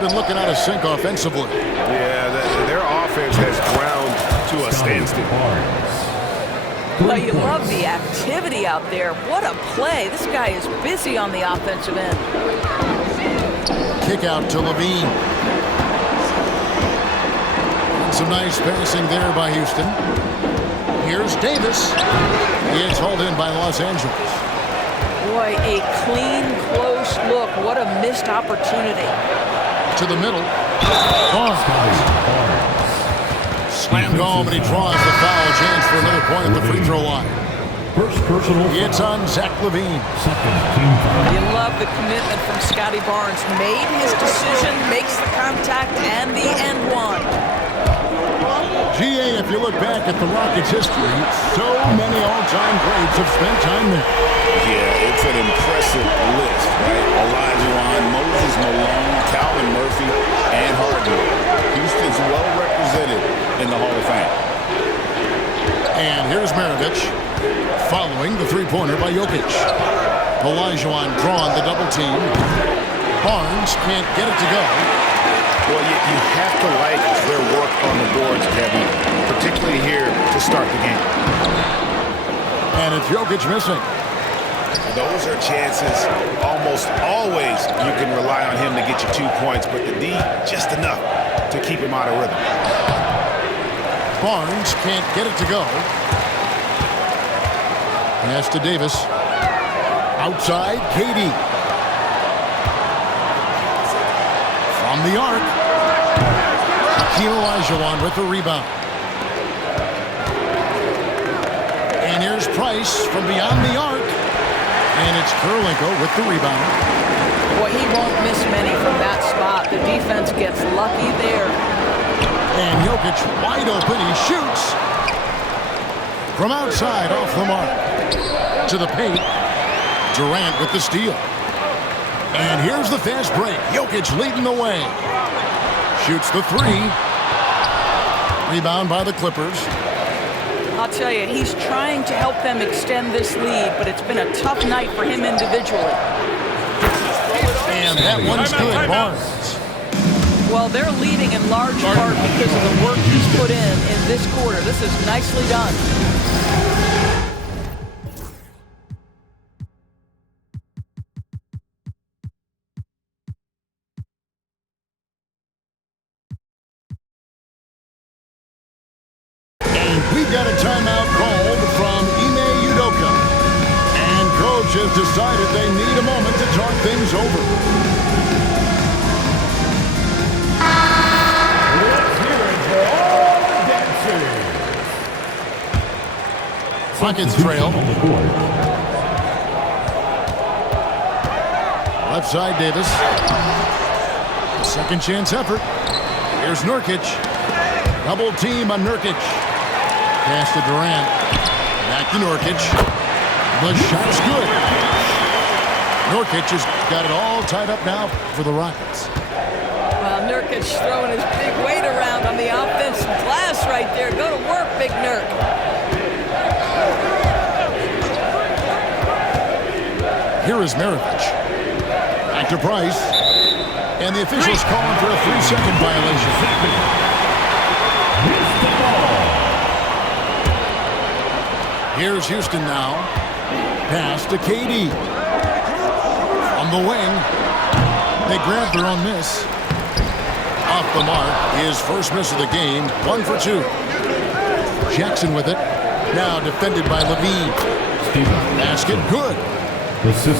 they've been looking out of sync offensively. Yeah, their offense has ground to a standstill. Well, you love the activity out there. What a play. This guy is busy on the offensive end. Kick out to Levine. Some nice passing there by Houston. Here's Davis. He is hauled in by Los Angeles. Boy, a clean, close look. What a missed opportunity. To the middle. Slammed home, and he draws the foul. Chance for another point at the free throw line. First personal. It's on Zach LaVine. You love the commitment from Scotty Barnes. Made his decision, makes the contact, and the end one. GA, if you look back at the Rockets' history, so many all-time greats have spent time there. Yeah, it's an impressive list, right? Olajuwon, Moses Malone, Calvin Murphy, and Harden. Houston's well represented in the Hall of Fame. And here's Maravich, following the three-pointer by Jokic. Olajuwon drawn the double team. Barnes can't get it to go. Well, you have to like their work on the boards, Kevin, particularly here to start the game. And it's Jokic missing. Those are chances almost always you can rely on him to get you 2 points, but the D, just enough to keep him out of rhythm. Barnes can't get it to go. Pass to Davis. Outside, KD. From the arc. Hakeem Olajuwon with the rebound. And here's Price from beyond the arc. And it's Kurylenko with the rebound. Boy, he won't miss many from that spot. The defense gets lucky there. And Jokic wide open. He shoots. From outside, off the mark. To the paint. Durant with the steal. And here's the fast break. Jokic leading the way. Shoots the three. Rebound by the Clippers. I'll tell you, he's trying to help them extend this lead, but it's been a tough night for him individually. And that one's good, Barnes. Well, they're leading in large part because of the work he's put in this quarter. This is nicely done. We've got a timeout called from Ime Udoka. And coach has decided they need a moment to talk things over. Let's hear it for all the dancers. Rockets trail. Left side, Davis. A second chance effort. Here's Nurkic. Double team on Nurkic. Pass to Durant. Back to Nurkic. The shot's good. Nurkic has got it all tied up now for the Rockets. Well, Nurkic throwing his big weight around on the offensive glass right there. Go to work, Big Nurk. Here is Maravich. Back to Price. And the officials calling for a 3-second violation. Here's Houston now. Pass to KD. On the wing. They grab their own miss. Off the mark. His first miss of the game. 1 for 2. Jackson with it. Now defended by LaVine. Basket good.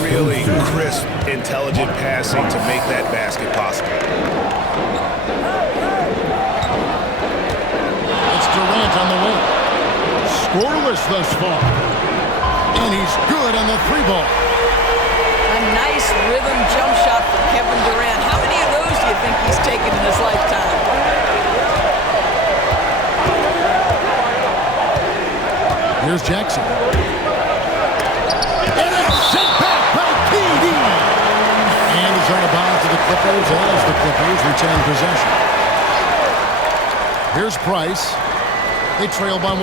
Really crisp, intelligent passing to make that basket possible. It's Durant on the wing. Scoreless thus far. And he's good on the three ball. A nice rhythm jump shot for Kevin Durant. How many of those do you think he's taken in his lifetime? Here's Jackson. And it's sent back by KD. And it's on a bounce to the Clippers as the Clippers retain possession. Here's Price. They trail by 1.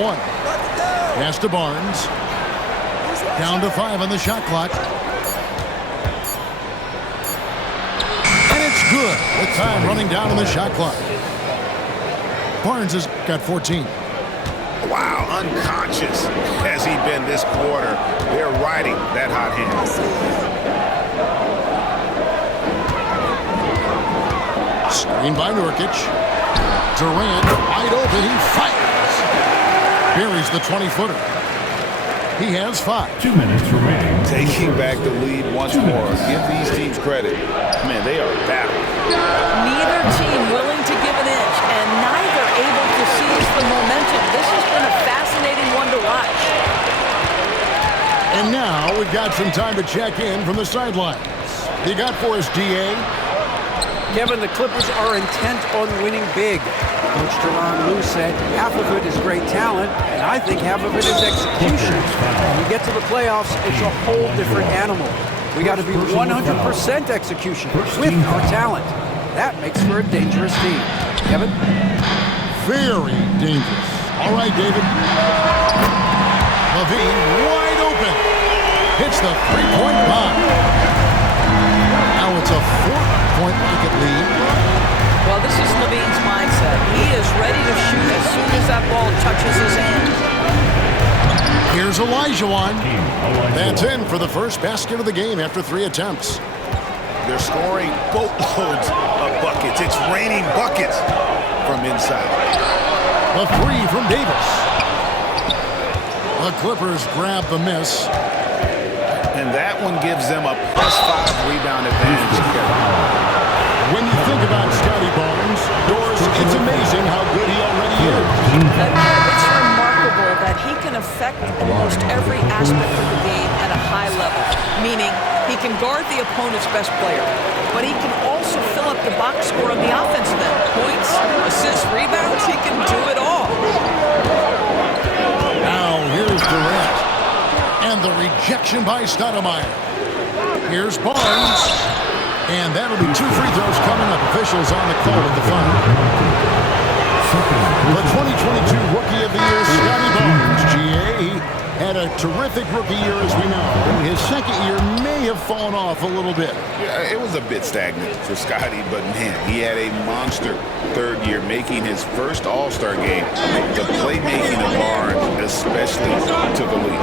Pass to Barnes. Down to 5 on the shot clock. And it's Good. With time running down on the shot clock. Barnes has got 14. Wow, unconscious has he been this quarter. They're riding that hot hand. Screen by Nurkic. Durant wide open. He fires. Buries the 20-footer. He has 5. 2 minutes remaining. Taking back the lead once more. Give these teams credit. Man, they are battling. Neither team willing to give an inch, and neither able to seize the momentum. This has been a fascinating one to watch. And now we've got some time to check in from the sidelines. You got for us, D.A.? Kevin, the Clippers are intent on winning big. Coach Tyronn Lue said half of it is great talent, and I think half of it is execution. When you get to the playoffs, it's a whole different animal. We got to be 100% execution with our talent. That makes for a dangerous team. Kevin? Very dangerous. All right, David. LaVine wide open. Hits the three-point bomb. Now it's a 4-point Rocket lead. Well, this is LaVine's mindset. He is ready to shoot as soon as that ball touches his hand. Here's Olajuwon. That's in for the first basket of the game after 3 attempts. They're scoring boatloads of buckets. It's raining buckets from inside. A 3 from Davis. The Clippers grab the miss. And that one gives them a +5 rebound advantage. When you think about Scotty Barnes, Doris, it's amazing how good he already is. It's remarkable that he can affect almost every aspect of the game at a high level, meaning he can guard the opponent's best player, but he can also fill up the box score on the offensive end. Points, assists, rebounds, he can do it all. Now here's Durant. And the rejection by Stoudemire. Here's Barnes. And that'll be 2 free throws coming up. Officials on the call at the final. The 2022 Rookie of the Year, Scotty Barnes. G.A. had a terrific rookie year, as we know. His second year may have fallen off a little bit. Yeah, it was a bit stagnant for Scotty, but man, he had a monster third year, making his first All-Star game. The playmaking of Barnes especially took a leap.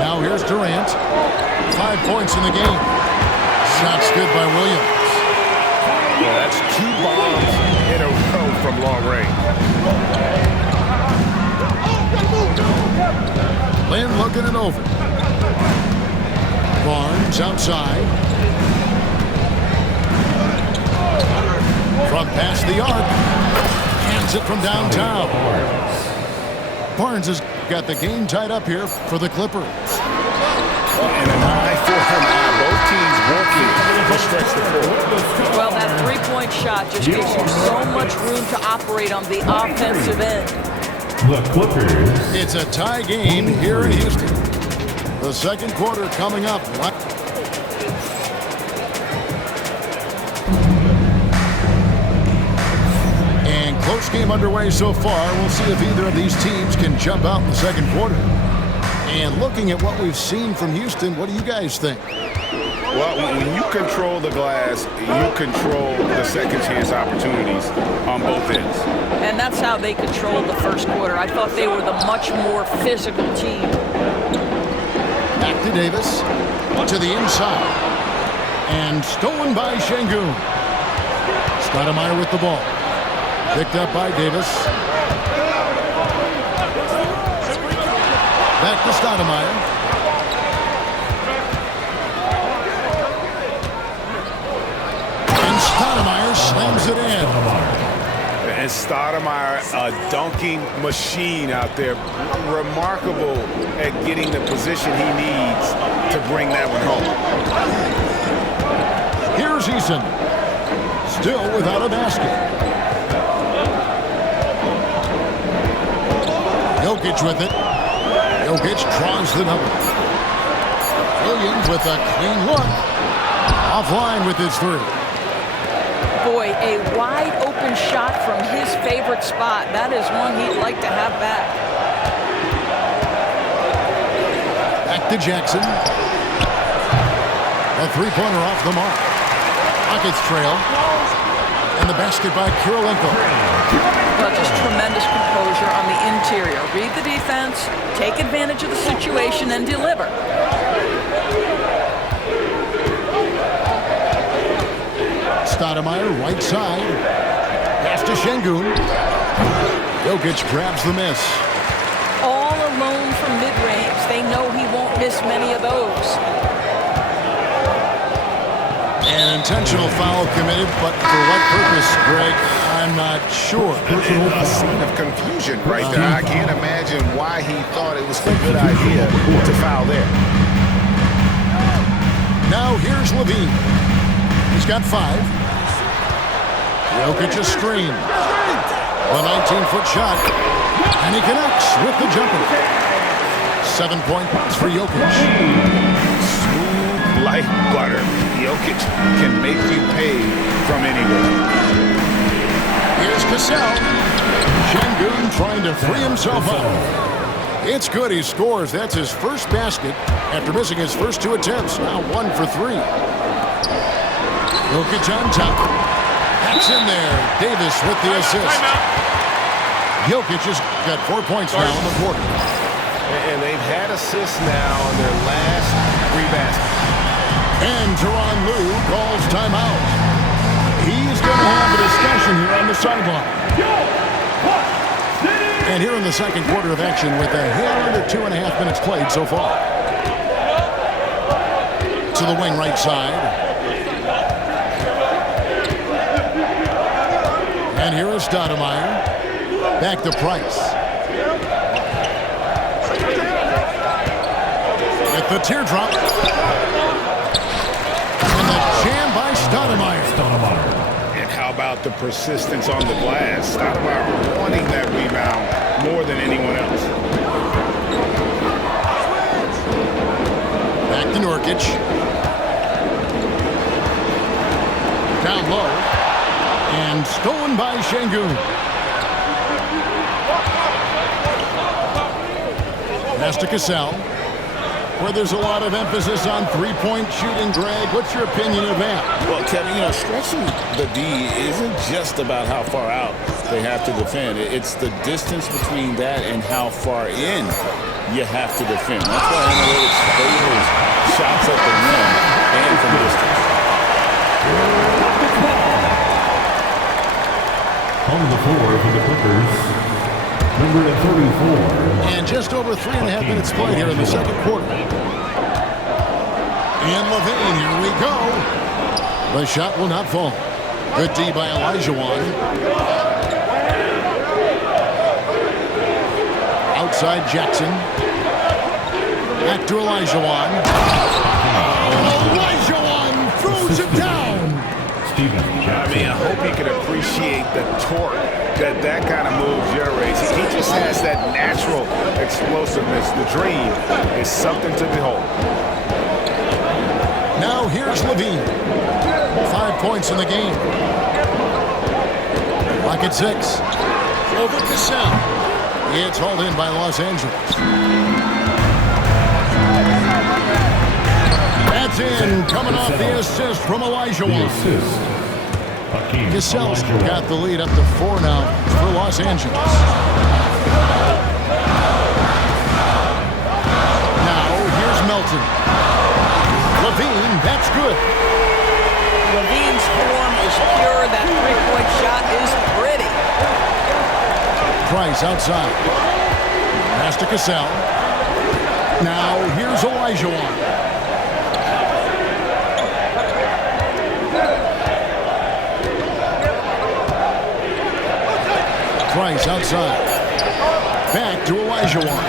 Now here's Durant. 5 points in the game. Shots good by Williams. Yeah, that's 2 bombs in a row from long range. Lynn looking it over. Barnes outside. From past the arc. Hands it from downtown. Barnes has got the game tied up here for the Clippers. And an eye for an eye. Both teams working to stretch the floor. Well, that three-point shot just gives you so much room to operate on the offensive end. The Clippers. It's a tie game here in Houston. The second quarter coming up. And close game underway so far. We'll see if either of these teams can jump out in the second quarter. And looking at what we've seen from Houston, what do you guys think? Well, when you control the glass, you control the second chance opportunities on both ends. And that's how they controlled the first quarter. I thought they were the much more physical team. Back to Davis. To the inside. And stolen by Şengün. Stoudemire with the ball. Picked up by Davis. Back to Stoudemire. And Stoudemire slams it in. And Stoudemire, a dunking machine out there. Remarkable at getting the position he needs to bring that one home. Here's Eason. Still without a basket. Jokic with it. Jokic draws the number. Williams with a clean look. Offline with his 3. Boy, a wide open shot from his favorite spot. That is one he'd like to have back. Back to Jackson. A three-pointer off the mark. Rockets trail. And the basket by Kirilenko. Well, just tremendous composure on the interior. Read the defense, take advantage of the situation, and deliver. Stoudemire, right side. Pass to Şengün. Jokic grabs the miss. All alone from mid-range. They know he won't miss many of those. An intentional foul committed, but for what purpose, Greg? I'm not sure. A scene of confusion right there. I can't imagine why he thought it was a good idea to foul there. Now here's Levine. He's got 5. Jokic a screen. A 19-foot shot. And he connects with the jumper. 7 points for Jokic. Smooth like butter. Jokic can make you pay from anywhere. Here's Cassell. Şengün trying to free himself up. It's good he scores. That's his first basket after missing his first 2 attempts. Now 1 for 3. Jokic on top. That's in there. Davis with the assist. Jokic has got 4 points now in the quarter. And they've had assists now in their last 3 baskets. And Tyronn Lue calls timeout. He's going to have a discussion here on the sideline. And here in the second quarter of action with a hair under 2.5 minutes played so far. To the wing right side. And here is Stoudemire. Back to Price. At the teardrop. And the jam by Stoudemire. And how about the persistence on the glass? Stoudemire wanting that rebound more than anyone else. Back to Nurkic. Down low. And stolen by Şengün. Pass to Cassell, where there's a lot of emphasis on three-point shooting. Greg, what's your opinion of that? Well, Kevin, stretching the D isn't just about how far out they have to defend. It's the distance between that and how far in you have to defend. That's why analytics favors shots at the rim and from distance. On the floor for the Clippers, number 34. And just over 3.5 minutes played here in the second quarter. And Levine, here we go. The shot will not fall. Good D by Olajuwon. Outside Jackson. Back to Olajuwon. Olajuwon throws it down. I hope he can appreciate the torque that kind of move generates. He just has that natural explosiveness. The dream is something to behold. Now here's Levine. 5 points in the game. Rocket 6. Over Cassell. It's hauled in by Los Angeles. That's in, coming off the assist from Olajuwon. Cassell's got the lead up to 4 now for Los Angeles. Now here's Melton. Levine, that's good. Levine's form is pure. That three-point shot is pretty. Price outside. Pass to Cassell. Now here's Olajuwon. Price outside. Back to Olajuwon.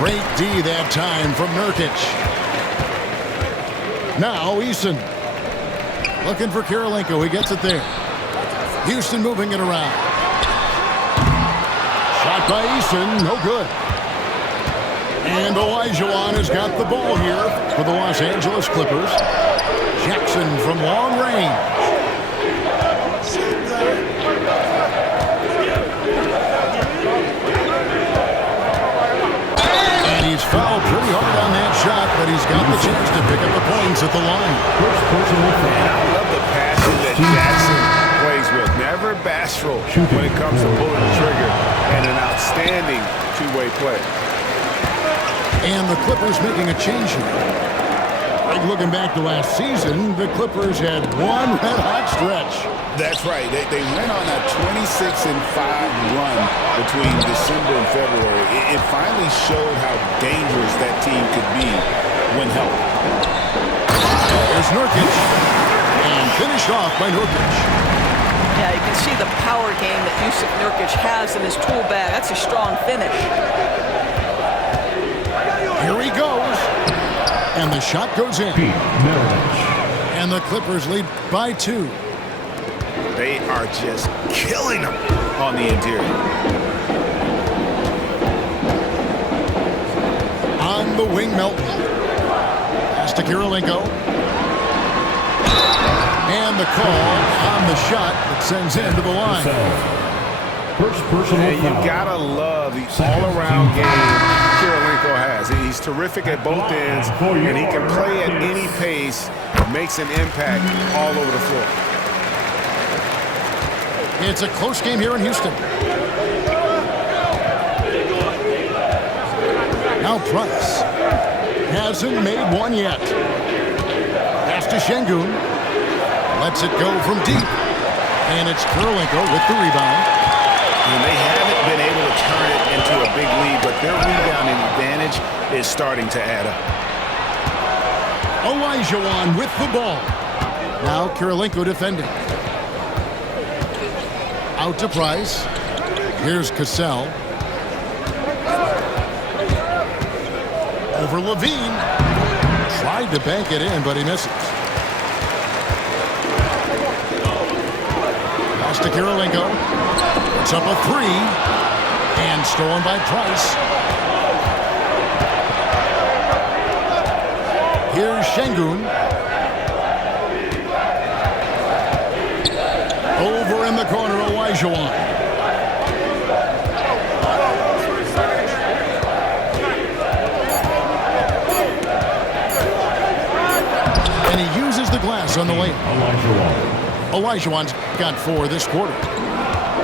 Great D that time from Nurkic. Now Eason. Looking for Kirilenko. He gets it there. Houston moving it around. Shot by Eason. No good. And Olajuwon has got the ball here for the Los Angeles Clippers. Jackson from long range. He's fouled pretty hard on that shot, but he's got the chance to pick up the points at the line. And I love bashful when it comes to pulling the trigger, and an outstanding two-way play. And the Clippers making a change here. Like looking back to last season, the Clippers had one red-hot stretch. That's right. They went on a 26-5 run between December and February. It finally showed how dangerous that team could be when healthy. There's Nurkic, and finished off by Nurkic. Yeah, you can see the power game that Jusuf Nurkic has in his tool bag. That's a strong finish. Here he goes. And the shot goes in. And the Clippers lead by 2. They are just killing them on the interior. On the wing, Melton. Pass to Kirilenko. And the call on the shot that sends him to the line. First personal You gotta love the all-around game Kirilenko has. He's terrific at both ends, and he can play at any pace, makes an impact all over the floor. It's a close game here in Houston. Now Price hasn't made one yet. Pass to Şengün. Lets it go from deep. And it's Kirilenko with the rebound. And they haven't been able to turn it into a big lead, but their rebounding advantage is starting to add up. Olajuwon with the ball. Now Kirilenko defending. Out to Price. Here's Cassell. Over Levine. Tried to bank it in, but he misses. Pass to Kirilenko. It's up a 3. And stolen by Price. Here's Şengün. Over in the corner, Olajuwon. And he uses the glass on the lane. Olajuwon's got 4 this quarter.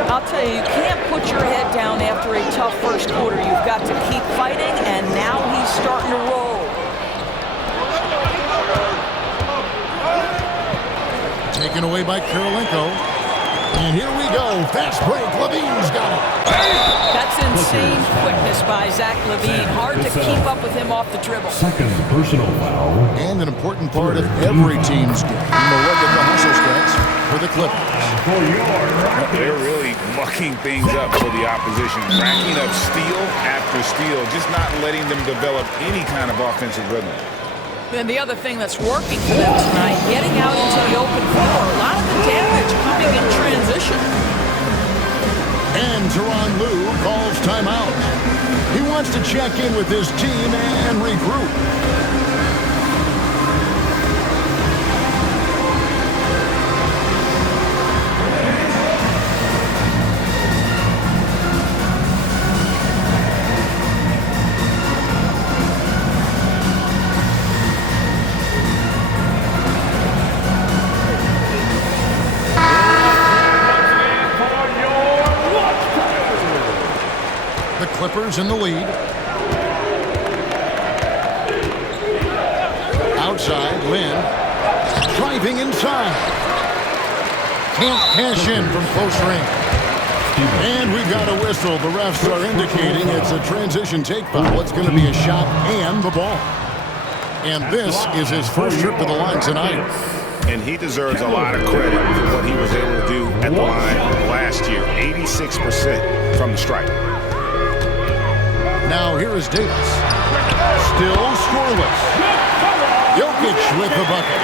I'll tell you, you can't put your head down after a tough first quarter. You've got to keep fighting, and now he's starting to roll. Taken away by Kirilenko. And here we go. Fast break. Levine's got it. That's insane quickness by Zach LaVine. Hard to keep up with him off the dribble. Second personal foul. And an important part of every team's game. Look at the hustle stretch for the Clippers. They're really mucking things up for the opposition, racking up steal after steal, just not letting them develop any kind of offensive rhythm. And the other thing that's working for them tonight, getting out into the open floor. A lot of the damage coming in transition. And Tyronn Lue calls timeout. He wants to check in with his team and regroup. Clippers in the lead. Outside, Lin. Driving inside. Can't cash in from close range. And we've got a whistle. The refs are indicating it's a transition take foul. It's going to be a shot and the ball. And this is his first trip to the line tonight. And he deserves a lot of credit for what he was able to do at the line last year. 86% from the stripe. Now here is Davis. Still scoreless. Jokic with the bucket.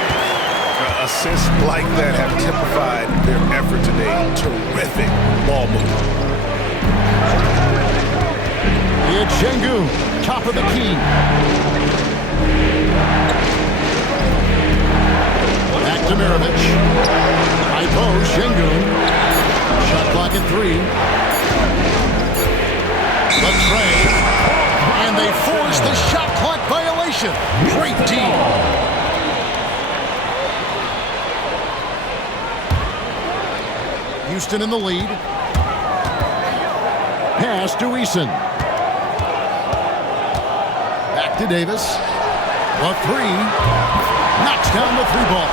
Assists like that have typified their effort today. Terrific ball movement. It's Şengün, top of the key. Back to Mirovic. High post, Şengün. Shot clock at 3. The trade. And they force the shot clock violation. Great team. Houston in the lead. Pass to Eason. Back to Davis. A three. Knocks down the three ball.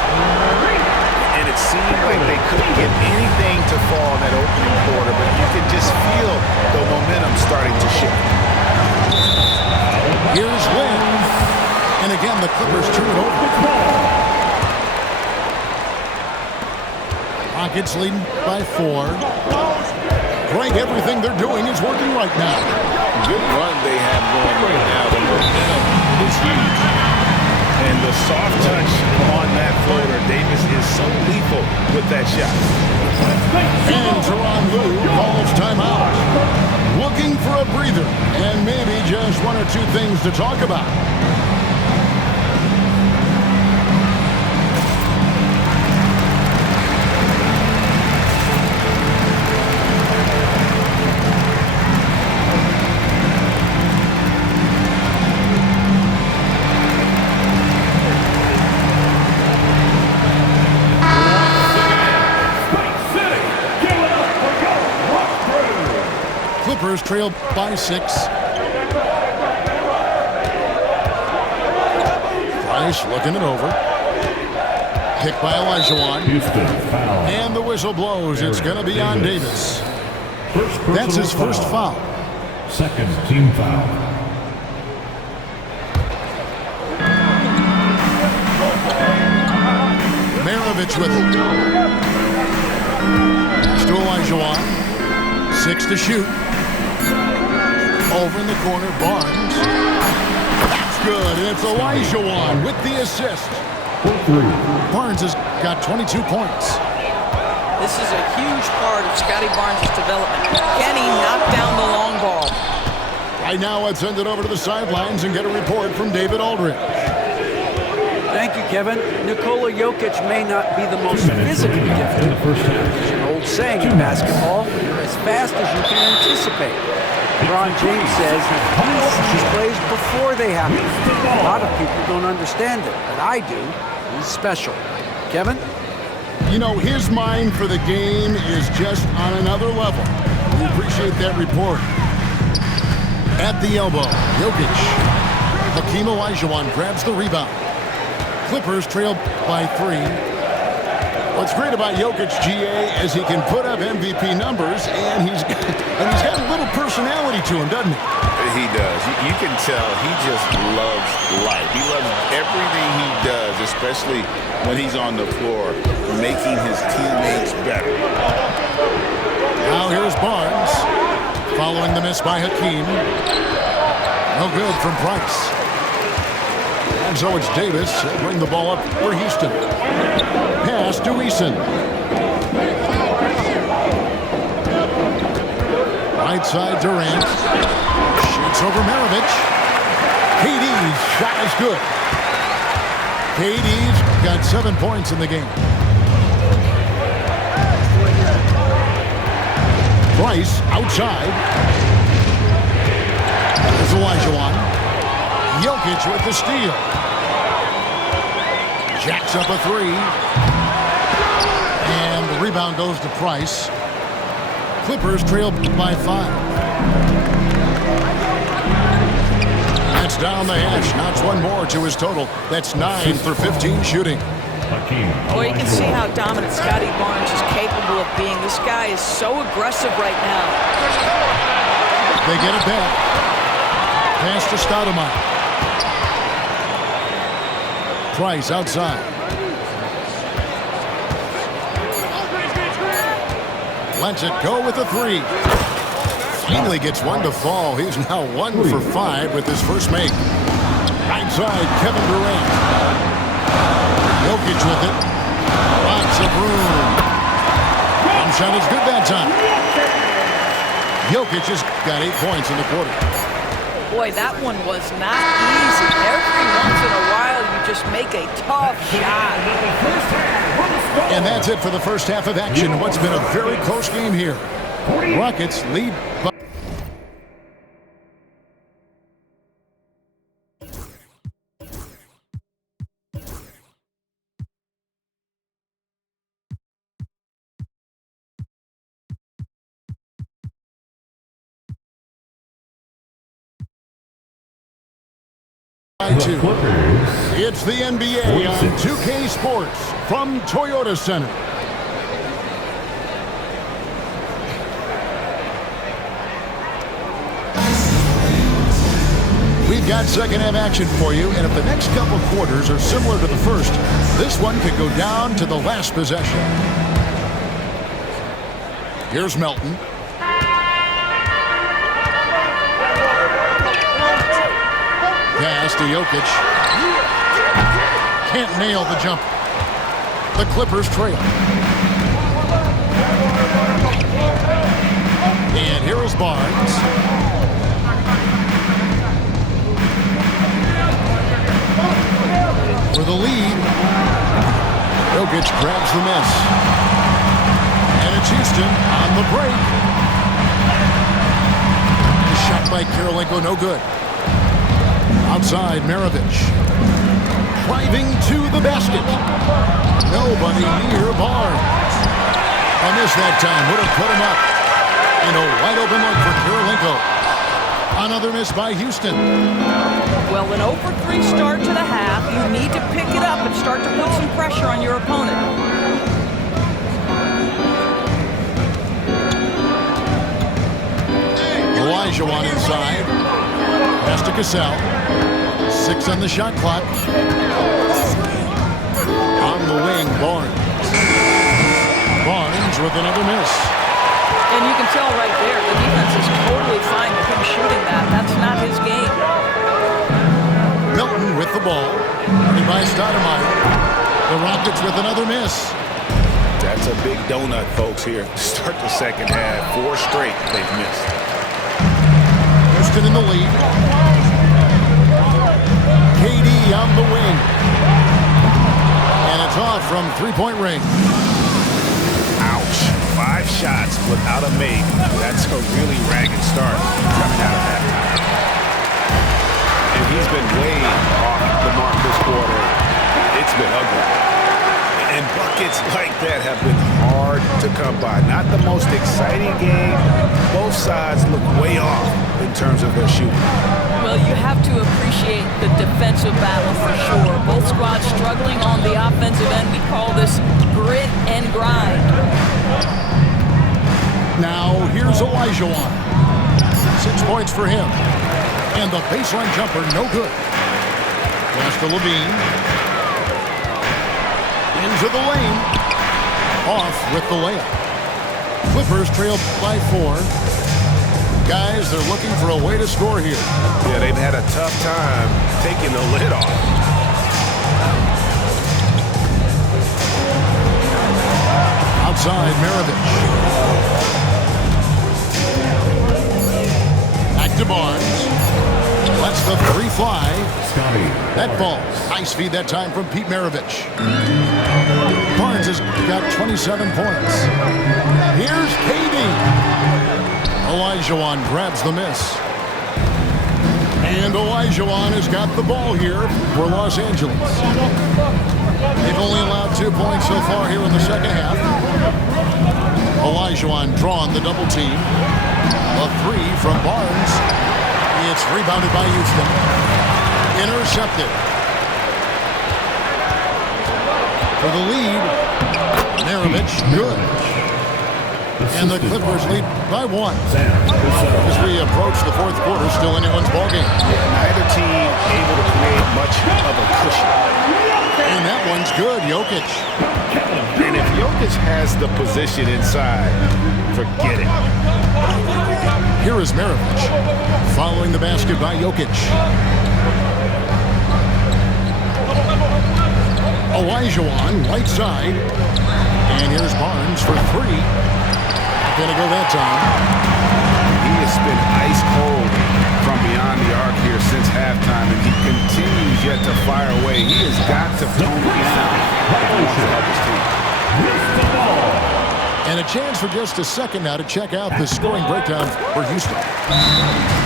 And it seemed like they couldn't get anything to fall in that opening quarter, but you could just feel the momentum starting to shift. Here's Lynn. And again, the Clippers turn it over. Rockets leading by 4. Greg, everything they're doing is working right now. Good run they have going right now. The momentum is huge. And the soft touch on that floater, Davis is so lethal with that shot. And Tyronn Lue calls timeout. Looking for a breather and maybe just one or two things to talk about. Clippers trail by 6. Price looking it over. Kick by Olajuwon. Houston foul. And the whistle blows. It's going to be on Davis. That's his first foul. Second team foul. Maravich with it. Pass to Olajuwon. 6 to shoot. Over in the corner, Barnes. That's good, and it's Olajuwon with the assist. Barnes has got 22 points. This is a huge part of Scotty Barnes' development. Can he knock down the long ball? Right now, let's send it over to the sidelines and get a report from David Aldridge. Thank you, Kevin. Nikola Jokic may not be the most physically gifted. There's an old saying in basketball, you're as fast as you can anticipate. LeBron James says he sees plays before they happen. A lot of people don't understand it, but I do. He's special. Kevin? You know, his mind for the game is just on another level. We appreciate that report. At the elbow, Jokic. Hakeem Olajuwon grabs the rebound. Clippers trail by 3. What's great about Jokic, GA, is he can put up MVP numbers, and he's got a little personality to him, doesn't he? He does. You can tell he just loves life. He loves everything he does, especially when he's on the floor, making his teammates better. Now here's Barnes, following the miss by Hakeem. No good from Price. And so it's Davis. He'll bring the ball up for Houston. Pass to Eason. Right side, Durant. Shoots over Maravich. KD's shot is good. KD's got 7 points in the game. Price outside. There's Olajuwon. Jokic with the steal. Jacks up a 3. And the rebound goes to Price. Clippers trail by 5. That's down the hash. Knocks one more to his total. That's 9 for 15 shooting. Boy, you can see how dominant Scotty Barnes is capable of being. This guy is so aggressive right now. They get it back. Pass to Stoudemire. Price outside. Lets it go with a 3. Finally gets one to fall. He's now 1 for 5 with his first make. Right side, Kevin Durant. Jokic with it. Lots of room. One shot is good that time. Jokic has got 8 points in the quarter. Boy, that one was not easy. Every once in a while, you just make a tough shot. And that's it for the first half of action. What's been a very close game here. Rockets lead by by 2. Clippers. It's the NBA on 2K Sports from Toyota Center. We've got second half action for you, and if the next couple quarters are similar to the first, this one could go down to the last possession. Here's Melton. Pass to Jokic. Can't nail the jump. The Clippers trail. And here is Barnes. For the lead. Jokic grabs the miss. And it's Houston on the break. The shot by Kirilenko, no good. Outside, Maravich. Driving to the basket. Nobody near Barnes. A miss that time. Would have put him up. And a wide open look for Kirilenko. Another miss by Houston. Well, an 0-for-3 start to the half. You need to pick it up and start to put some pressure on your opponent. Olajuwon inside. Pass to Cassell. 6 on the shot clock. On the wing, Barnes. Barnes with another miss. And you can tell right there, the defense is totally fine with him shooting that. That's not his game. Milton with the ball. And by Stoudemire. The Rockets with another miss. That's a big donut, folks, here. Start the second half. 4 straight they've missed. Houston in the lead. KD on the wing. And it's off from three-point range. Ouch. 5 shots without a make. That's a really ragged start coming out of that. And he's been way off the mark this quarter. It's been ugly. And buckets like that have been hard to come by. Not the most exciting game. Both sides look way off in terms of their shooting. Well, you have to appreciate the defensive battle for sure. Both squads struggling on the offensive end. We call this grit and grind. Now, here's Olajuwon. 6 points for him. And the baseline jumper, no good. Pass to Levine. Into the lane. Off with the layup. Clippers trail by 4. Guys, they're looking for a way to score here. Yeah, they've had a tough time taking the lid off. Outside, Maravich. Back to Barnes. Lets the 3 fly. Scotty. That falls. Nice feed that time from Pete Maravich. Barnes has got 27 points. Here's KD. Olajuwon grabs the miss. And Olajuwon has got the ball here for Los Angeles. They've only allowed 2 points so far here in the second half. Olajuwon drawn the double team. A 3 from Barnes. It's rebounded by Houston. Intercepted. For the lead, Maravich, good. And the Clippers lead by 1. As we approach the fourth quarter, still anyone's ballgame. Neither team able to create much of a cushion. And that one's good, Jokic. And if Jokic has the position inside, forget it. Here is Maravich, following the basket by Jokic. Olajuwon, right side. And here's Barnes for 3. Gonna go that time. He has been ice cold from beyond the arc here since halftime, and he continues yet to fire away. He has got to tone it down if he wants to help his team. And a chance for just a second now to check out the scoring breakdown for Houston.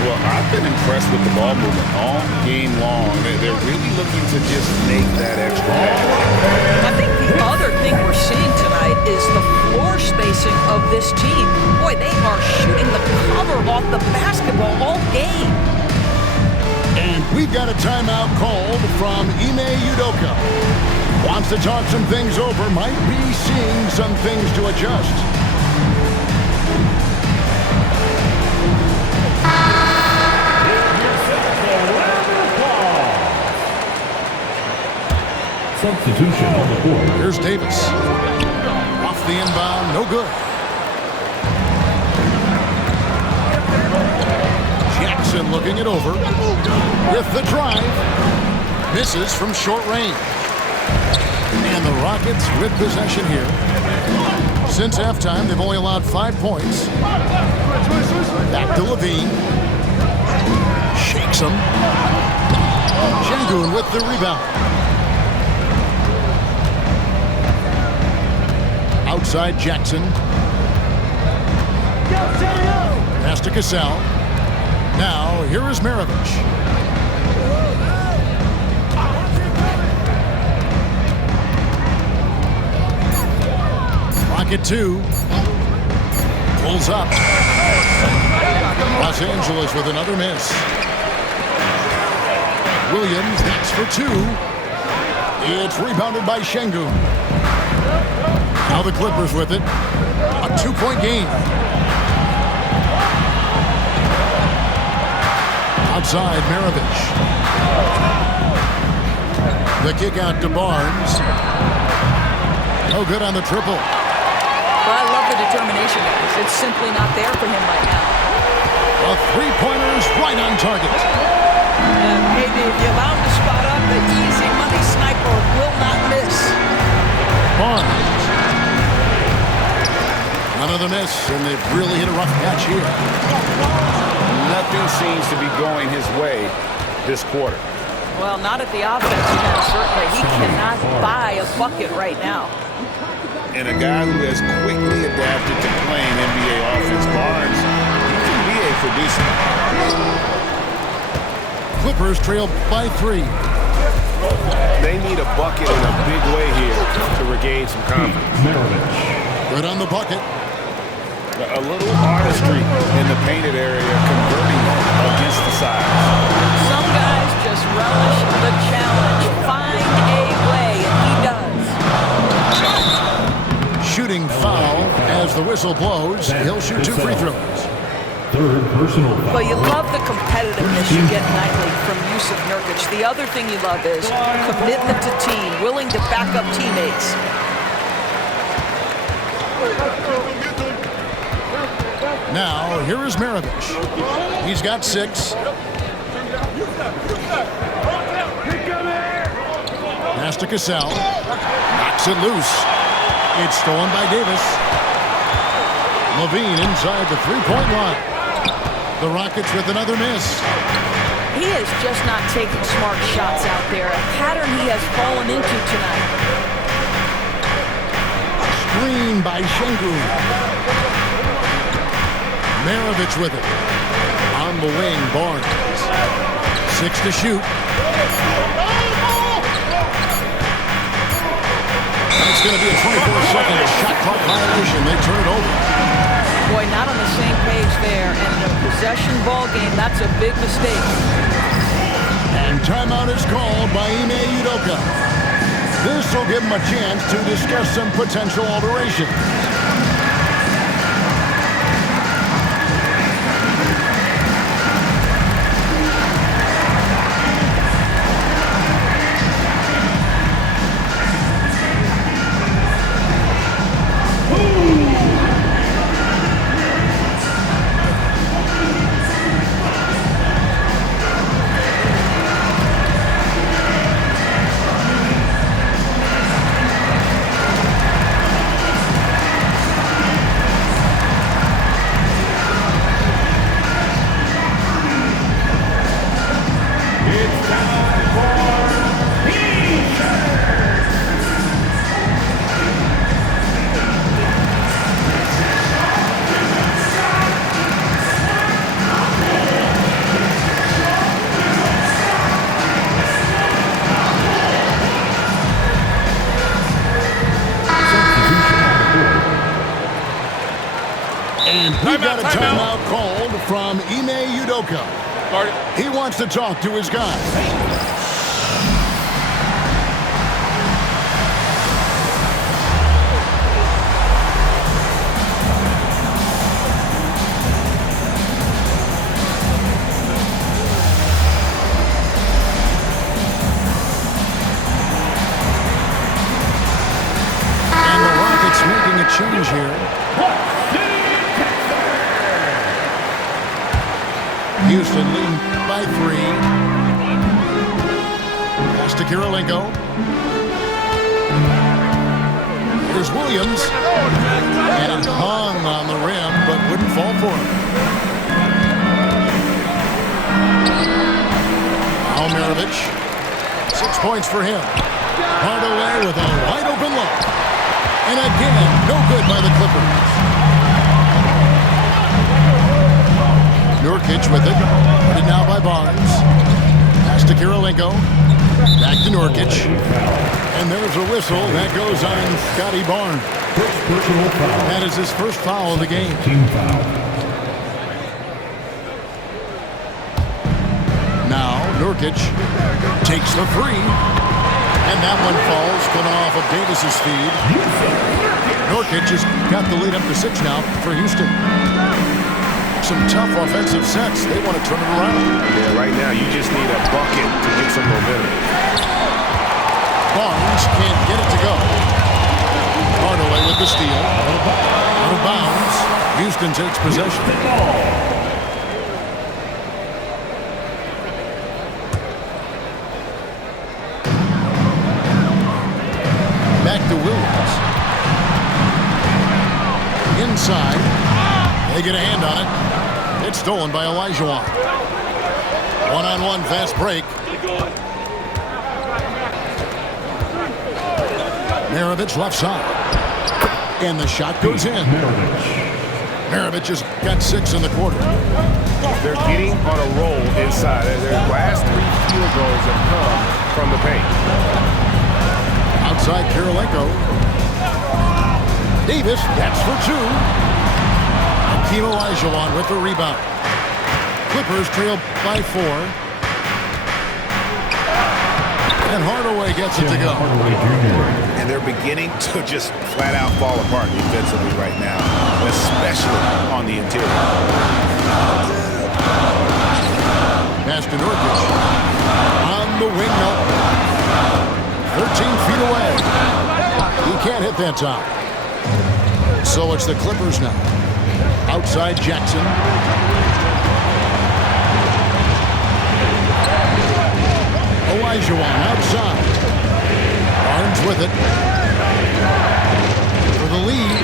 Well, I've been impressed with the ball movement all game long. They're really looking to just make that extra pass. I think the other thing we're seeing tonight is the floor spacing of this team. Boy, they are shooting the cover off the basketball all game. And We've got a timeout called from Ime Udoka. Wants to talk some things over, might be seeing some things to adjust. Substitution on the board. Here's Davis. Off the inbound, no good. Jackson looking it over. With the drive. Misses from short range. And the Rockets with possession here. Since halftime, they've only allowed 5 points. Back to Levine. Shakes him. Şengün with the rebound. Outside Jackson. Pass to Cassell. Now, here is Maravich. Rocket 2. Pulls up. Los Angeles with another miss. Williams next for 2. It's rebounded by Şengün. Now the Clippers with it. A 2-point game. Outside Maravich. The kick out to Barnes. No good on the triple. Well, I love the determination, guys. It's simply not there for him right now. The three-pointer's right on target. And maybe if you allow him to spot up, the easy money sniper will not miss. Barnes. Another miss, and they've really hit a rough patch here. Nothing seems to be going his way this quarter. Well, not at the offensive end, certainly. He cannot buy a bucket right now. And a guy who has quickly adapted to playing NBA offense, Barnes, he can be a producer. Clippers trail by 3. They need a bucket in a big way here to regain some confidence. Good on the bucket. A little artistry in the painted area, converting against the size. Some guys just relish the challenge. Find a way, and he does. Shooting foul as the whistle blows. He'll shoot 2 free throws. Third personal foul. But you love the competitiveness you get nightly from Jusuf Nurkic. The other thing you love is commitment to team, willing to back up teammates. Now, here is Maravich. He's got 6. Pass to Cassell. Knocks it loose. It's stolen by Davis. Levine inside the 3-point line. The Rockets with another miss. He is just not taking smart shots out there, a pattern he has fallen into tonight. Screen by Şengün. Maravich with it. On the wing, Barnes. 6 to shoot. That's going to be a 24-second shot clock violation. They turn it over. Boy, not on the same page there. And in a possession ball game, that's a big mistake. And timeout is called by Ime Udoka. This will give him a chance to discuss some potential alteration. And we've got a timeout called from Ime Udoka. He wants to talk to his guys. Making a change here. Houston leading by 3. Pass to Kirilenko. Here's Williams. And hung on the rim, but wouldn't fall for him. Almirovich. 6 points for him. Hardaway with a wide open look. And again, no good by the Clippers. Nurkic with it. Put it now by Barnes. Pass to Kirilenko. Back to Nurkic. And there's a whistle. That goes on Scotty Barnes. That is his first foul of the game. Now, Nurkic takes the 3. And that one falls, coming off of Davis's feed. Nurkic has got the lead up to 6 now for Houston. Some tough offensive sets. They want to turn it around. Yeah, right now you just need a bucket to get some momentum. Barnes can't get it to go. Hardaway with the steal. Out of bounds. Houston takes possession. Back to Williams. Inside. They get a hand on it. It's stolen by Olajuwon. One-on-one fast break. Maravich left side. And the shot goes in. Maravich has got 6 in the quarter. They're getting on a roll inside. Their last 3 field goals have come from the paint. Outside Kirilenko. Davis, that's for 2. Hakeem Olajuwon with the rebound. Clippers trail by 4. And Hardaway gets it to go. And they're beginning to just flat out fall apart defensively right now, especially on the interior. Pass to Nurkic. On the wing, no. 13 feet away. He can't hit that time. So it's the Clippers now. Outside Jackson. Olajuwon outside. Barnes with it. For the lead.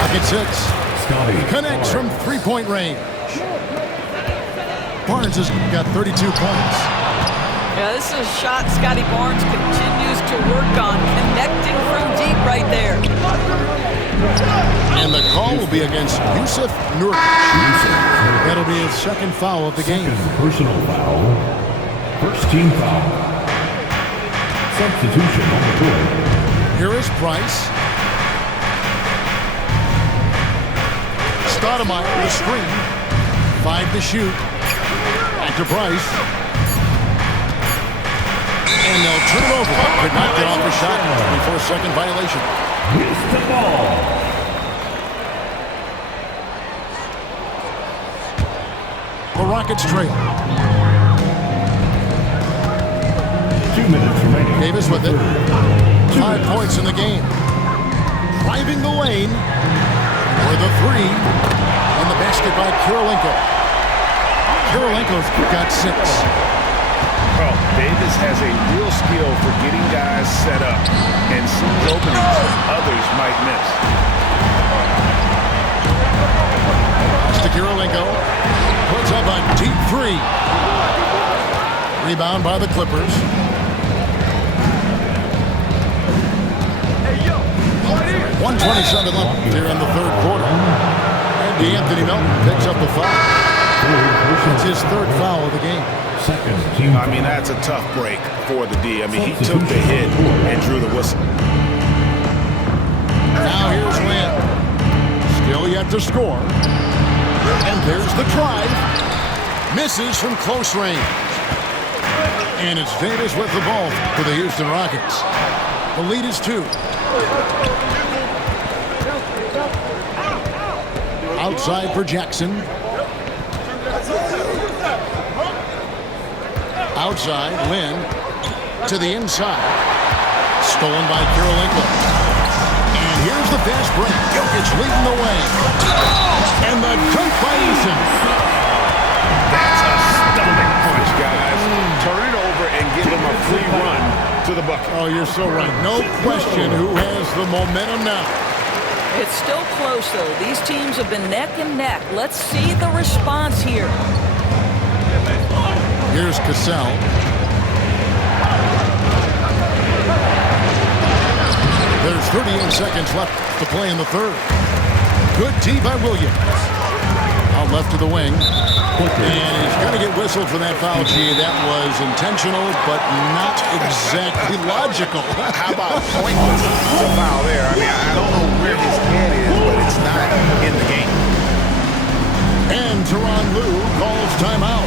Pocket 6. Connects from 3-point range. Barnes has got 32 points. Yeah, this is a shot Scotty Barnes continues to work on, connecting from deep right there. And the call will be against Jusuf Nurkic. That'll be his second foul of the game. Personal foul. First team foul. Substitution on the court. Here is Price. Stoudemire, the screen. 5 to shoot. Back to Price. And they'll turn it over. Could not get off the shot before second violation. Here's the ball. The Rockets trail. 2 minutes remaining. Davis with it. 5 points in the game. Driving the lane. For the 3. And the basket by Kirilenko. Kirilenko's got 6. Well, Davis has a real skill for getting guys set up and sees openings others might miss. Pass to Kirilenko. Puts up a deep 3. Rebound by the Clippers. 1:27 left here in the third quarter. And DeAnthony Melton picks up the foul. It's his third foul of the game. I mean, that's a tough break for the D. I mean, he took the hit and drew the whistle. Now here's Lynn. Still yet to score. And there's the drive. Misses from close range. And it's Davis with the ball for the Houston Rockets. The lead is 2. Outside for Jackson. Outside, Lynn to the inside. Stolen by Kirilenko. And here's the fast break. Jokic leading the way. And the dunk by Eason. That's a stomach punch, guys. Turn it over and give him a free run to the bucket. Oh, you're so right. No question who has the momentum now. It's still close, though. These teams have been neck and neck. Let's see the response here. Here's Cassell. There's 38 seconds left to play in the third. Good D by Williams. Out left to the wing. And he's going to get whistled for that foul, G. That was intentional, but not exactly logical. How about pointless to foul there? I mean, I don't know where his head is, but it's not in the game. And Tyronn Lue calls timeout.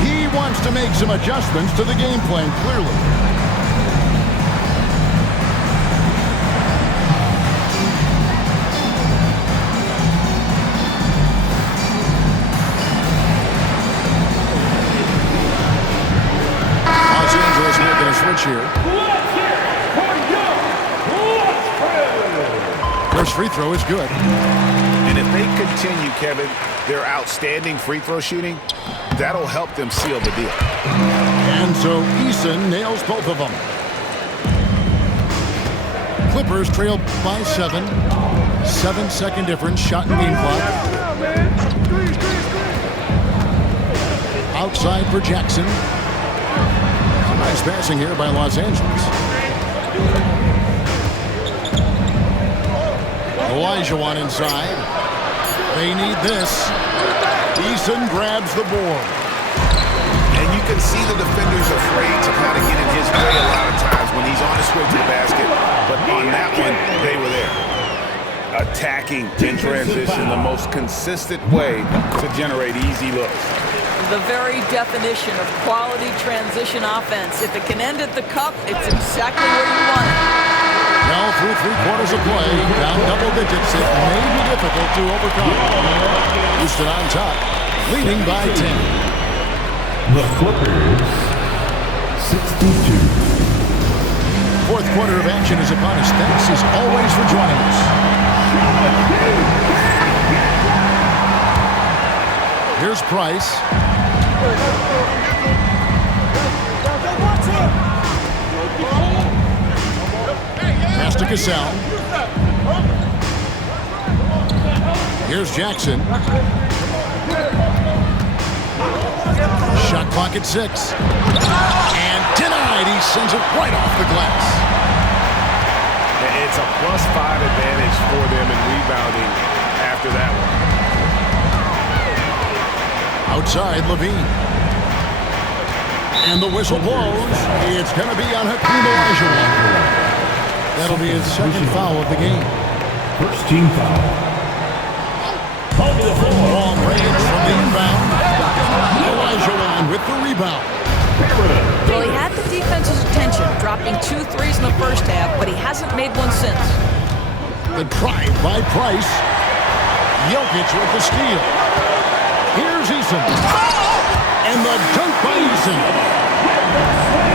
He wants to make some adjustments to the game plan, clearly. Making a switch here. First free throw is good. And if they continue, Kevin, their outstanding free throw shooting, that'll help them seal the deal. And so Eason nails both of them. Clippers trail by 7. 7-second difference, shot and game clock. Outside for Jackson. Nice passing here by Los Angeles. Olajuwon inside. They need this. Eason grabs the board. And you can see the defenders afraid to kind of get in his way a lot of times when he's on his way to the basket. But on that one, they were there. Attacking in transition, the most consistent way to generate easy looks. The very definition of quality transition offense. If it can end at the cup, it's exactly where you want it. Now through 3 quarters of play, down double digits, it may be difficult to overcome. Houston on top, leading by 10. The Clippers, 62. Fourth quarter of action is upon us. Thanks as always for joining us. Here's Price. Pass to Cassell. Here's Jackson. Shot clock at 6. And denied. He sends it right off the glass. It's a +5 advantage for them in rebounding after that one. Outside, Levine. And the whistle blows. It's going to be on Hakeem Olajuwon. That'll be his second foul of the game. First team foul. Long range from the inbound. Olajuwon with the rebound. Well, he had the defense's attention, dropping 2 threes in the first half, but he hasn't made one since. The drive by Price. Jokic with the steal. Here's Eason. And the dunk by Eason.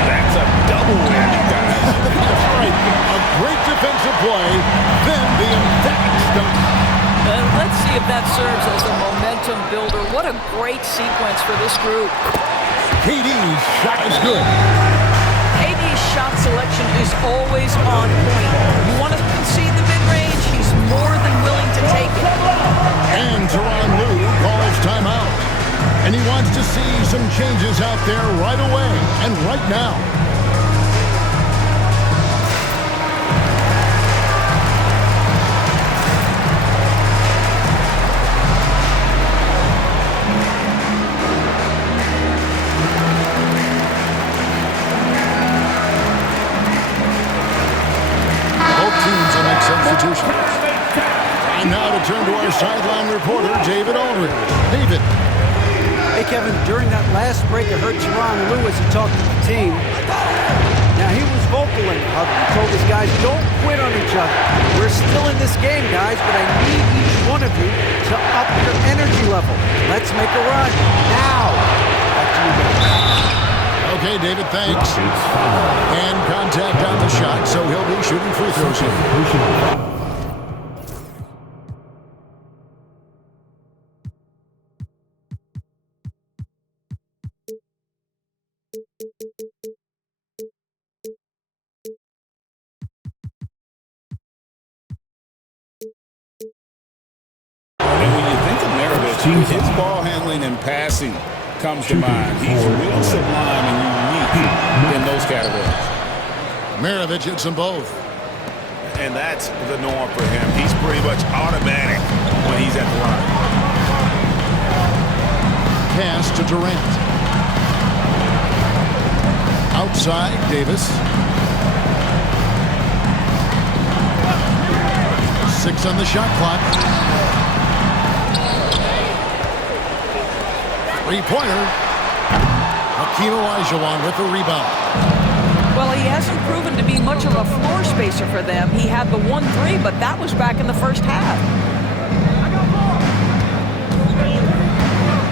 That's a double whammy, guys. That's right. A great defensive play, then the emphatic dunk. Let's see if that serves as a momentum builder. What a great sequence for this group. KD's shot is good. KD's shot selection is always on point. You want to concede the mid-range, he's more than willing to take it. And Tyronn Lue calls timeout. And he wants to see some changes out there right away and right now. And now to turn to our sideline reporter, David Aldridge. David. Hey, Kevin, during that last break, I heard Tyronn Lue as he talked to the team. Now, he was vocal in the huddle. He told his guys, don't quit on each other. We're still in this game, guys, but I need each one of you to up your energy level. Let's make a run. Now, back to you guys. Okay, David, thanks. And contact on the shot, so he'll be shooting free throws here. And when you think of Maravich, his ball handling and passing comes to mind. He's real sublime and unique in those categories. Maravich hits them both. And that's the norm for him. He's pretty much automatic when he's at the line. Pass to Durant. Outside, Davis. 6 on the shot clock. Three-pointer. Hakeem Olajuwon with the rebound. Well, he hasn't proven to be much of a floor spacer for them. He had the 1-3, but that was back in the first half.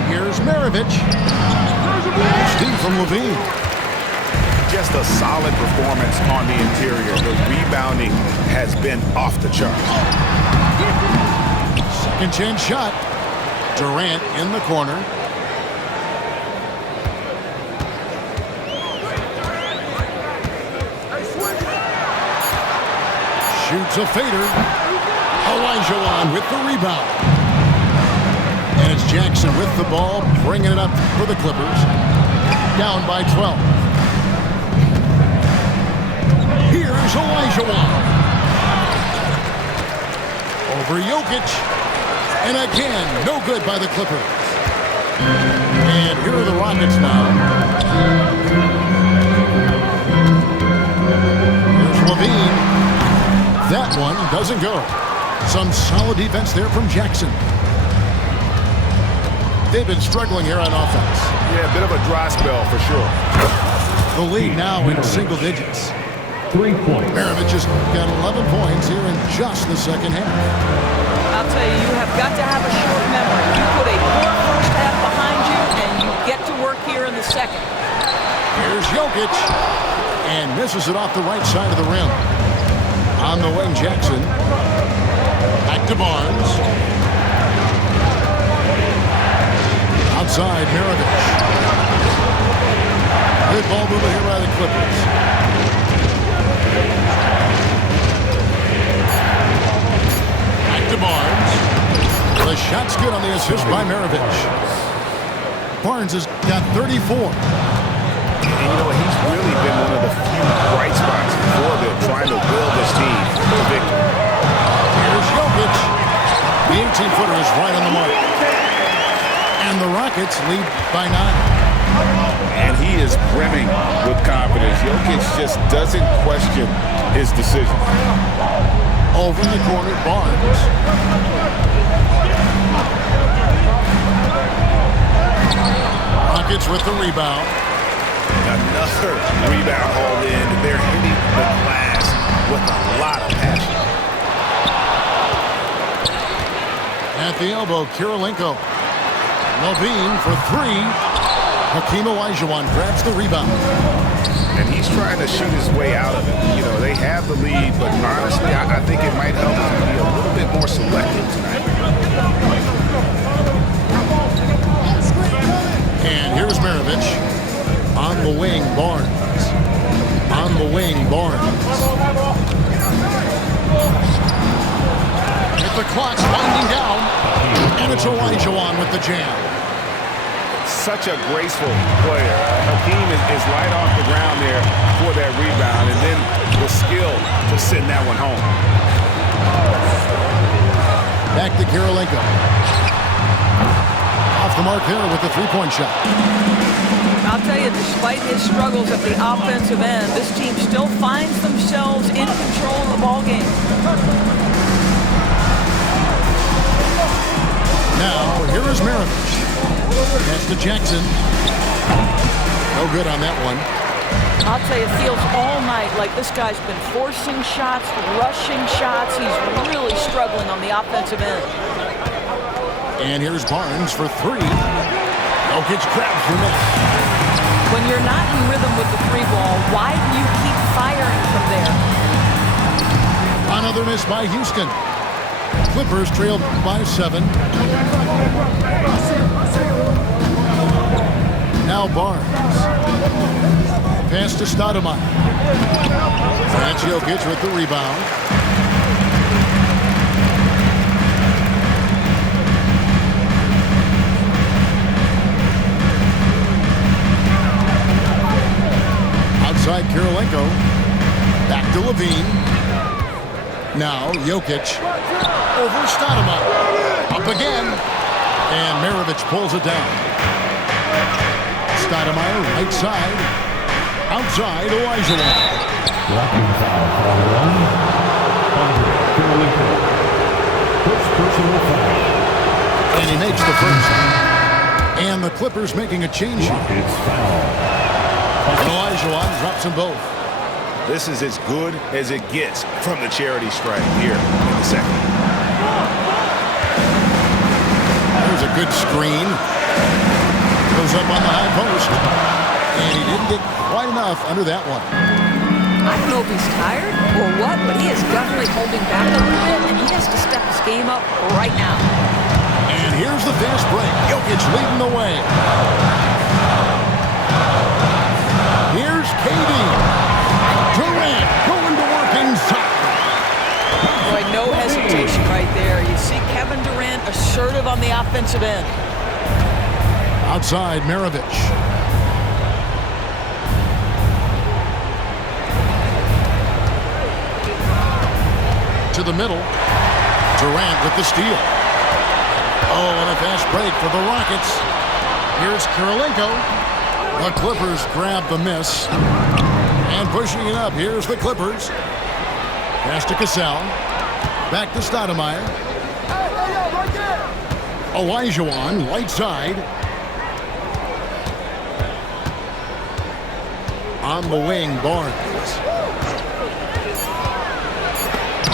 Here's Maravich. Steve from Levine. Just a solid performance on the interior. The rebounding has been off the charts. Second chance shot. Durant in the corner. Shoots a fader. Olajuwon with the rebound. And it's Jackson with the ball, bringing it up for the Clippers. Down by 12. Here's Olajuwon. Over Jokic. And again, no good by the Clippers. And here are the Rockets now. Here's Levine. That one doesn't go. Some solid defense there from Jackson. They've been struggling here on offense. Yeah, a bit of a dry spell for sure. The lead now in single digits. 3 points. Maravich has got 11 points here in just the second half. I'll tell you, you have got to have a short memory. You put a poor first half behind you, and you get to work here in the second. Here's Jokic. And misses it off the right side of the rim. On the wing, Jackson. Back to Barnes. Outside, Maravich. Good ball movement here by the Clippers. Back to Barnes. The shot's good on the assist by Maravich. Barnes has got 34. And you know what? He's really been one of the few bright spots for them, trying to will this team to victory. Here's Jokic. The 18-footer is right on the mark. And the Rockets lead by 9. And he is brimming with confidence. Jokic just doesn't question his decision. Over in the corner, Barnes. Rockets with the rebound. Another rebound hauled in. They're hitting the glass with a lot of passion. At the elbow, Kirilenko. Levine for 3. Hakeem Olajuwon grabs the rebound. And he's trying to shoot his way out of it. You know, they have the lead, but honestly, I think it might help him to be a little bit more selective tonight. And here's Maravich. On the wing, Barnes. On the wing, Barnes. If the clock's winding down, and it's Olajuwon with the jam. Such a graceful player. Hakeem is right off the ground there for that rebound, and then the skill to send that one home. Back to Kirilenko. Off the mark there with the three-point shot. I'll tell you, despite his struggles at the offensive end, this team still finds themselves in control of the ball game. Now, here is Maravich. Pass to Jackson. No good on that one. I'll tell you, it feels all night like this guy's been forcing shots, rushing shots. He's really struggling on the offensive end. And here's Barnes for three. Jokic grabs the miss. When you're not in rhythm with the three ball, why do you keep firing from there? Another miss by Houston. Clippers trailed by 7. Now Barnes. Pass to Stoudemire. That's Jokic with the rebound. Outside Kirilenko. Back to Levine. Now Jokic. Over Stoudemire. Up again. And Maravich pulls it down. Stoudemire right side. Outside Olajuwon. Blocking foul called on Andre Kirilenko. First personal foul. And he makes the first. And the Clippers making a change here. Rockets foul. And Olajuwon drops them both. This is as good as it gets from the charity stripe here in the second. There's a good screen. Goes up on the high post. And he didn't get quite enough under that one. I don't know if he's tired or what, but he is definitely holding back a little bit, and he has to step his game up right now. And here's the fast break. Jokic leading the way. Here's KD. Durant going to work inside. Boy, no hesitation right there. You see Kevin Durant assertive on the offensive end. Outside Maravich. To the middle. Durant with the steal. Oh, and a fast break for the Rockets. Here's Kirilenko. The Clippers grab the miss. And pushing it up. Here's the Clippers. Pass to Cassell. Back to Stoudemire. Olajuwon, right side. On the wing, Barnes.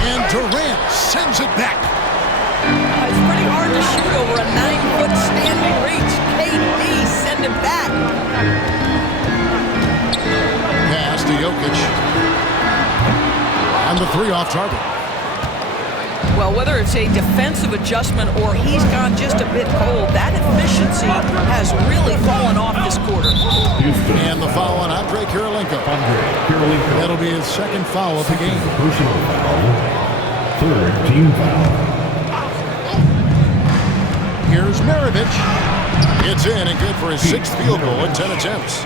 And Durant sends it back. It's pretty hard to shoot over a 9-foot standing reach. KD send it back. Pass to Jokic. On the 3 off target. Well, whether it's a defensive adjustment or he's gone just a bit cold, that efficiency has really fallen off this quarter. Houston. And the foul on Andre Kirilenko. Andre Kirilenko. That'll be his second foul of the game. Personal foul. Third team foul. Here's Maravich. It's in and good for his 6th field goal in 10 attempts.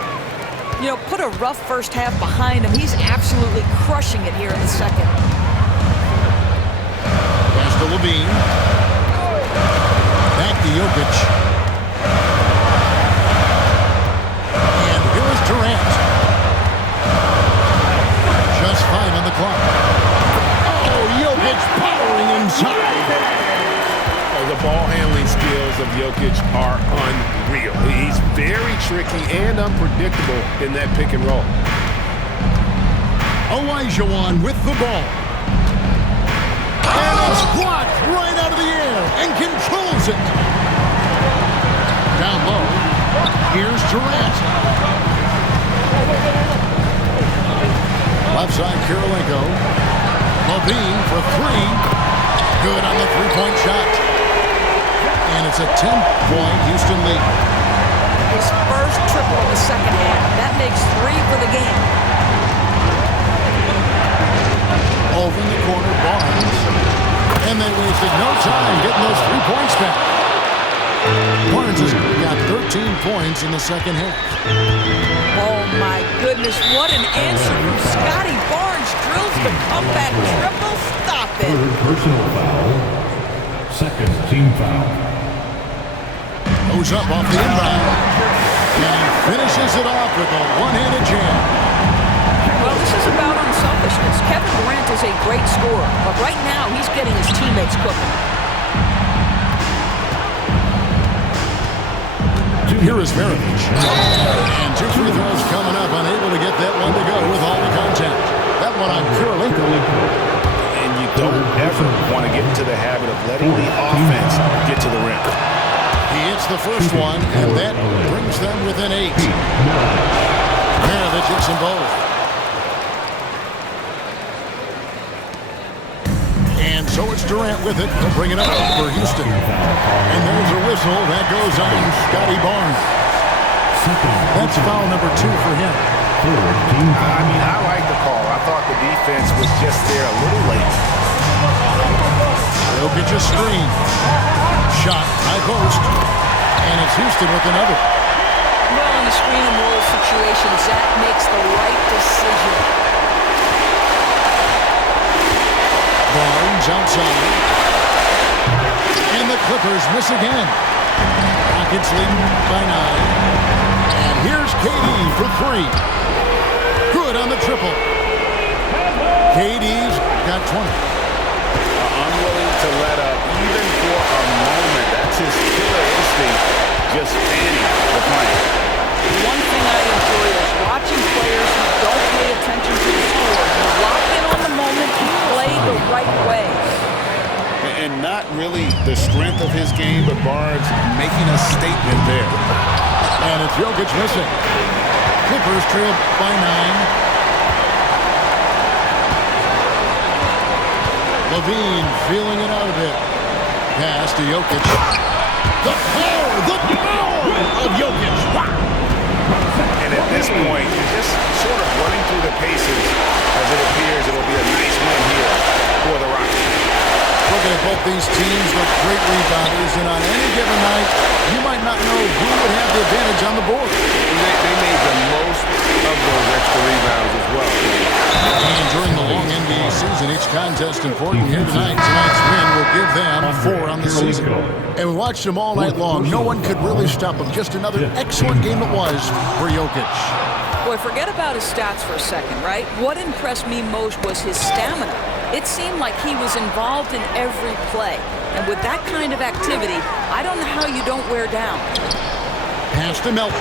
You know, put a rough first half behind him. He's absolutely crushing it here in the second. Pass to Levine. Back to Jokic. And here's Durant. Just 5 on the clock. Oh, Jokic powering inside. The ball handling skills of Jokic are unreal. He's very tricky and unpredictable in that pick and roll. Olajuwon with the ball. And it's blocked right out of the air and controls it. Down low. Here's Durant. Left side, Kirilenko. Levine for 3. Good on the 3-point shot. And it's a 10-point Houston lead. His first triple in the second half. That makes 3 for the game. Over in the corner, Barnes. And they wasted no time getting those 3 points back. Barnes has got 13 points in the second half. Oh, my goodness. What an answer from Scotty Barnes. Drills the comeback triple. Stop it. Third personal foul. Second team foul. Goes up off the inbound. And he finishes it off with a one-handed jam. Well, this is about unselfishness. Kevin Durant is a great scorer, but right now he's getting his teammates cooking. Here is Maravich. And 2 free throws coming up, unable to get that one to go with all the contact. That one on Kirilenko. And you don't ever want to get into the habit of letting the offense get to the rim. He hits the first one, and that brings them within 8. Maravich hits them both. And so it's Durant with it. He'll bring it up for Houston. And there's a whistle. That goes on Scotty Barnes. That's foul number 2 for him. I mean, I like the call. I thought the defense was just there a little late. Jokic a screen. Shot, high post. And it's Houston with another. Well, in the screen and roll situation, Zach makes the right decision. Barnes outside. And the Clippers miss again. Rockets leading by 9. And here's KD for 3. Good on the triple. KD's got 20. Unwilling to let up even for a moment. That's his killer instinct, just fanning the flame. One thing I enjoy is watching players who don't pay attention to the score. You lock in on the moment, you play the right way. And not really the strength of his game, but Barnes making a statement there. And it's Jokic missing. Clippers trail by 9. Levine feeling it out a bit. Pass to Jokic. The power of Jokic. And at this point, you're just sort of running through the paces as it appears it'll be a nice win here for the Rockets. Looking at both these teams, they're great rebounders, and on any given night, you might not know who would have the advantage on the board. They made the most of those extra rebounds as well. And during the long NBA season, each contest important here tonight. Tonight's win will give them 4 on the season. And we watched them all night long. No one could really stop them. Just another excellent game it was for Jokic. Boy, forget about his stats for a second, right? What impressed me most was his stamina. It seemed like he was involved in every play. And with that kind of activity, I don't know how you don't wear down. Pass to Melton.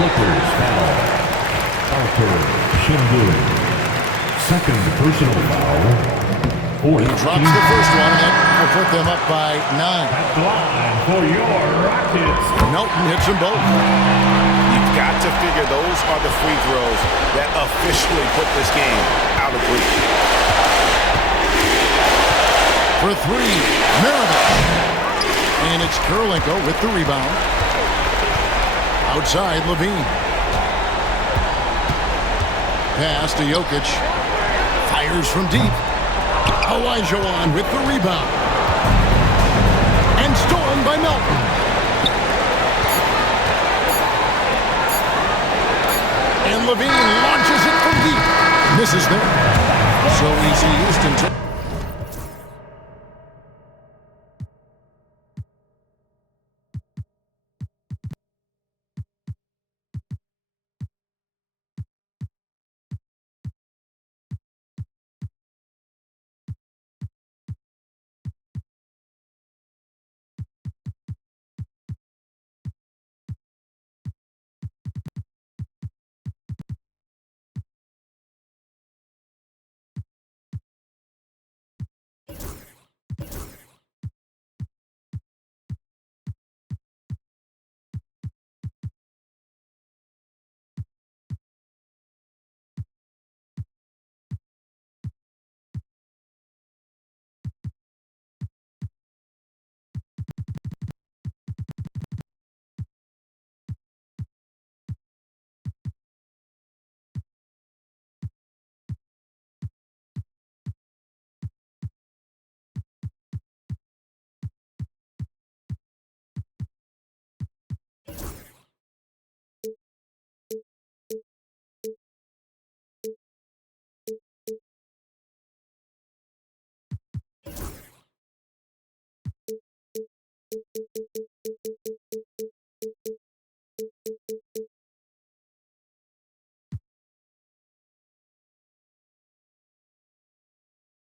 Clippers foul. Arthur Shingun. Second personal foul. He drops the first one, and that will put them up by 9. At the line for your Rockets. Melton hits them both. You've got to figure those are the free throws that officially put this game out of reach. For 3, Maravich. And it's Kirilenko with the rebound. Outside, Levine. Pass to Jokic. Fires from deep. Olajuwon with the rebound. And stolen by Melton. And Levine launches it from deep. Misses there. So easy, Houston.